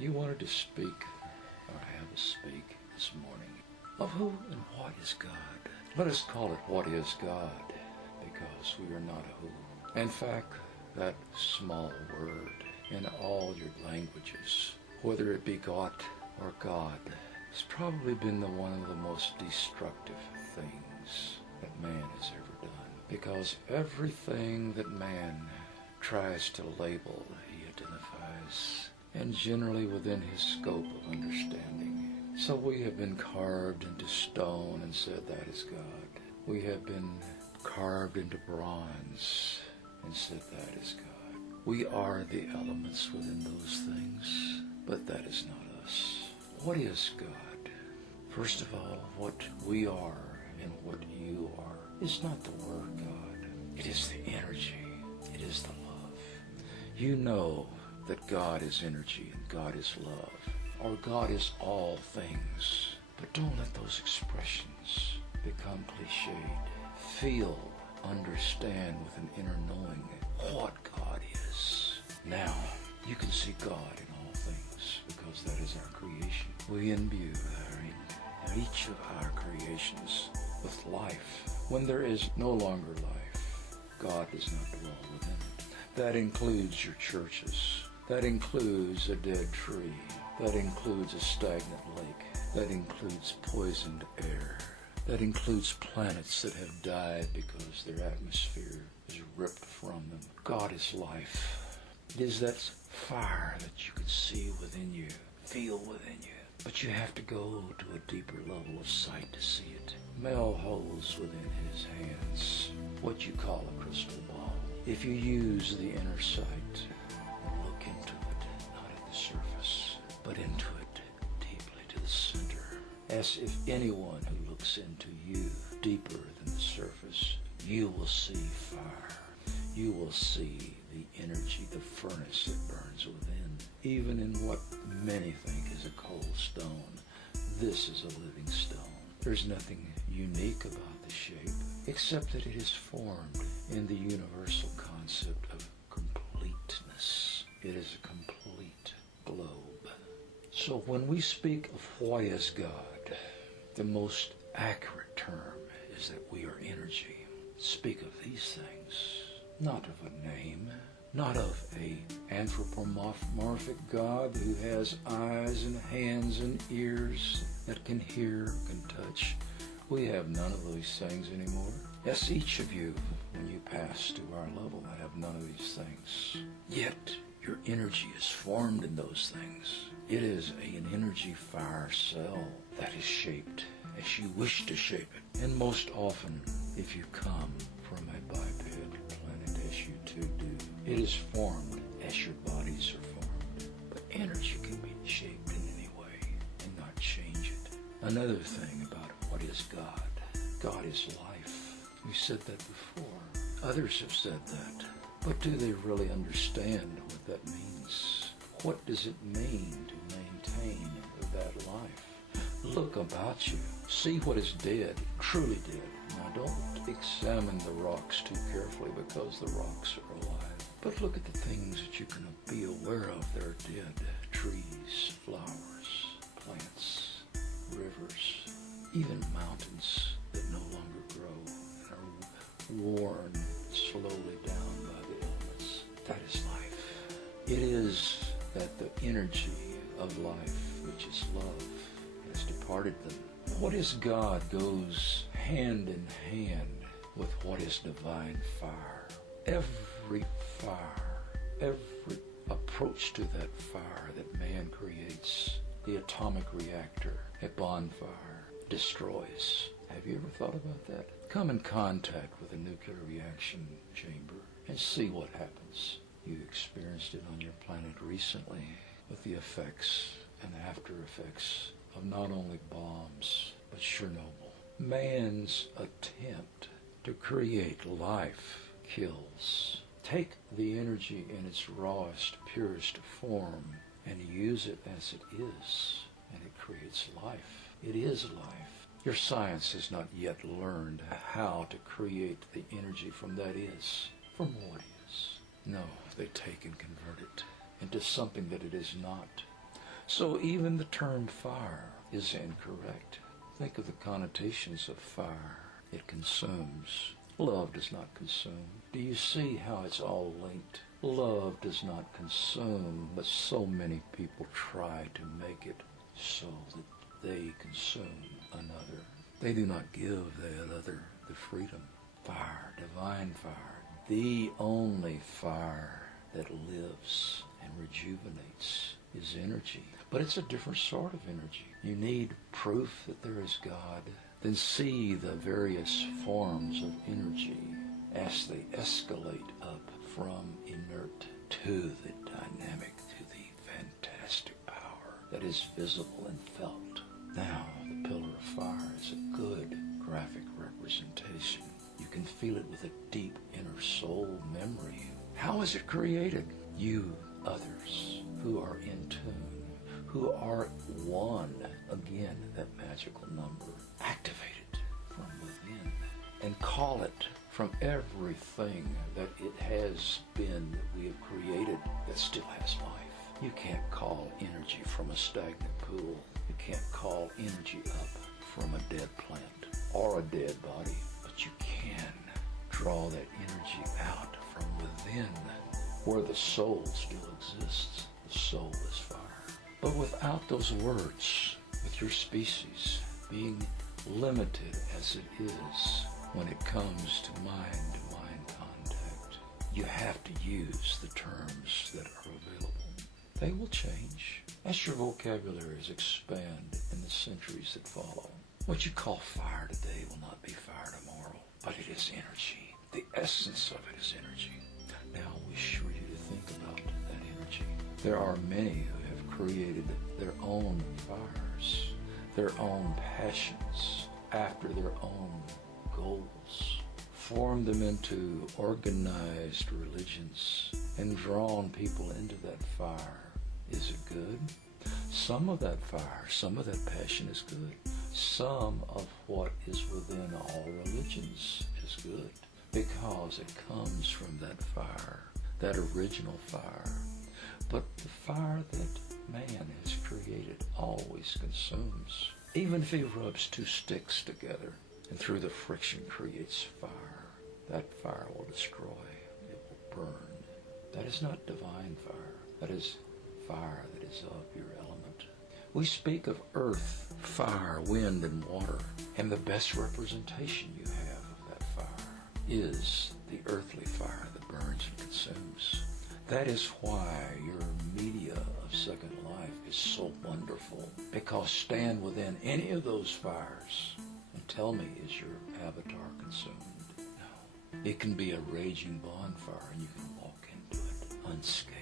You wanted to speak, or have us speak this morning, of who and what is God. Let us call it what is God, because we are not a who. In fact, that small word in all your languages, whether it be God or God, has probably been one of the most destructive things that man has ever done. Because everything that man tries to label, he identifies, and generally within his scope of understanding. So we have been carved into stone and said that is God. We have been carved into bronze and said that is God. We are the elements within those things, but that is not us. What is God? First of all, what we are and what you are is not the word God. It is the energy. It is the love. You know that God is energy and God is love, or God is all things. But don't let those expressions become cliched. Feel, understand with an inner knowing what God is. Now, you can see God in all things because that is our creation. We imbue each of our creations with life. When there is no longer life, God does not dwell within it. That includes your churches. That includes a dead tree. That includes a stagnant lake. That includes poisoned air. That includes planets that have died because their atmosphere is ripped from them. God is life. It is that fire that you can see within you, feel within you. But you have to go to a deeper level of sight to see it. Mel holds within his hands what you call a crystal ball. If you use the inner sight and look into it, not at the surface, but into it deeply to the center, as if anyone who looks into you deeper than the surface, you will see fire. You will see the energy, the furnace that burns within. Even in what many think is a cold stone, this is a living stone. There's nothing unique about the shape, except that it is formed in the universal concept of completeness. It is a complete globe. So when we speak of what is God, the most accurate term is that we are energy. Speak of these things. Not of a name, not of a anthropomorphic God who has eyes and hands and ears that can hear, can touch. We have none of these things anymore. Yes, each of you, when you pass to our level, have none of these things. Yet, your energy is formed in those things. It is an energy fire cell that is shaped as you wish to shape it. And most often, if you come from a biped planet, as you two do, it is formed as your bodies are formed. But energy can be shaped in any way and not change it. Another thing about what is God. God is life. We said that before. Others have said that. But do they really understand what that means? What does it mean to maintain that life? Look about you. See what is dead, truly dead. Now don't examine the rocks too carefully because the rocks are alive. But look at the things that you can be aware of that are dead. Trees, flowers, plants, rivers, even mountains that no longer grow and are worn slowly down by the elements. That is life. It is that the energy of life, which is love, has departed them. What is God goes hand in hand with what is divine fire. Every fire, every approach to that fire that man creates, the atomic reactor, a bonfire, destroys. Have you ever thought about that? Come in contact with a nuclear reaction chamber and see what happens. You experienced it on your planet recently with the effects and after effects of not only bombs, but Chernobyl. Man's attempt to create life kills. Take the energy in its rawest, purest form and use it as it is, and it creates life. It is life. Your science has not yet learned how to create the energy from that is, from what is. No, they take and convert it into something that it is not. So even the term fire is incorrect. Think of the connotations of fire. It consumes. Love does not consume. Do you see how it's all linked? Love does not consume, but so many people try to make it so that they consume another. They do not give that other the freedom. Fire, divine fire, the only fire that lives and rejuvenates is energy. But it's a different sort of energy. You need proof that there is God. Then see the various forms of energy as they escalate up from inert to the dynamic, to the fantastic power that is visible and felt. Now, the pillar of fire is a good graphic representation. You can feel it with a deep inner soul memory. How is it created? You, others, who are in tune, who are one, again, that magical number, activate it from within and call it from everything that it has been that we have created that still has life. You can't call energy from a stagnant pool. You can't call energy up from a dead plant or a dead body, but you can draw that energy out from within where the soul still exists. The soul is fire. But without those words, with your species being limited as it is when it comes to mind-to-mind contact, you have to use the terms that are available. They will change as your vocabularies expand in the centuries that follow. What you call fire today will not be fire tomorrow, but it is energy. The essence of it is energy. Now I wish for you to think about that energy. There are many who have created their own fires, their own passions, after their own goals, formed them into organized religions, and drawn people into that fire. Is it good? Some of that fire, some of that passion is good. Some of what is within all religions is good because it comes from that fire, that original fire. But the fire that man has created always consumes. Even if he rubs two sticks together and through the friction creates fire, that fire will destroy. It will burn. That is not divine fire. That is fire that is of your element. We speak of earth, fire, wind, and water, and the best representation you have of that fire is the earthly fire that burns and consumes. That is why your media of Second Life is so wonderful, because stand within any of those fires and tell me, is your avatar consumed? No. It can be a raging bonfire and you can walk into it unscathed.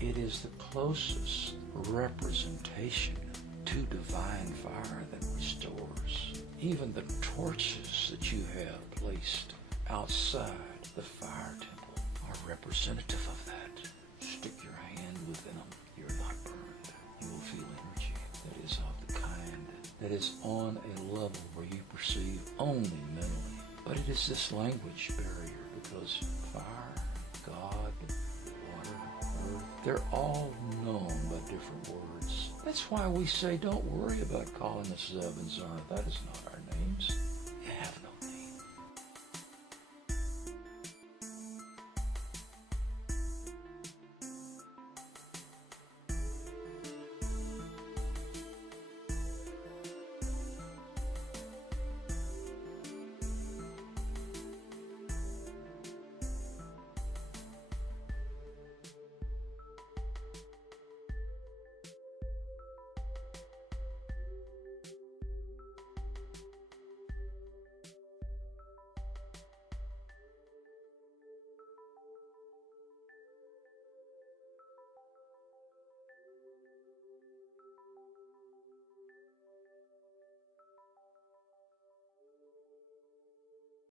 It is the closest representation to divine fire that restores. Even the torches that you have placed outside the fire temple are representative of that. Stick your hand within them. You're not burned. You will feel energy that is of the kind that is on a level where you perceive only mentally. But it is this language barrier because fire, God, water, earth, they're all known by different words. That's why we say don't worry about calling us Zeb and Zarna. That is not